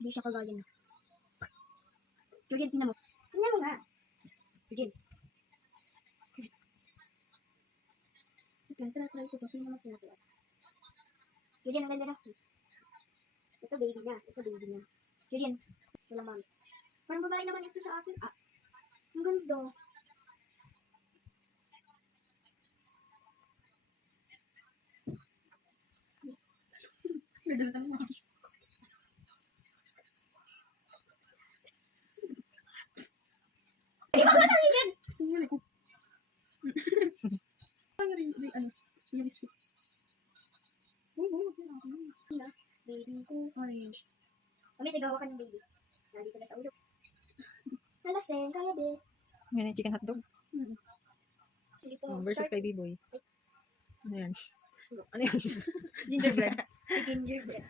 Hindi siya kagaya na. Julian, tingnan mo. Tingnan mo nga. Julian. Try ko kasi naman sila. Julian, ang ganda na. Ito baby na. Julian, wala mami. Parang babae naman ito sa akin. Ah, ang ganda. Ganda na mo. Ay, bakit ang ilan? Tingnan ko. Realistic. Baby ko. Orange. Kami, nagawa ka ng baby. Nandito na sa ulo. Nalaseng, kaya be. Yan yung chicken hotdog. Dito, Versus start. kay B-Boy. Ano yan? Ano yan? Gingerbread. Gingerbread.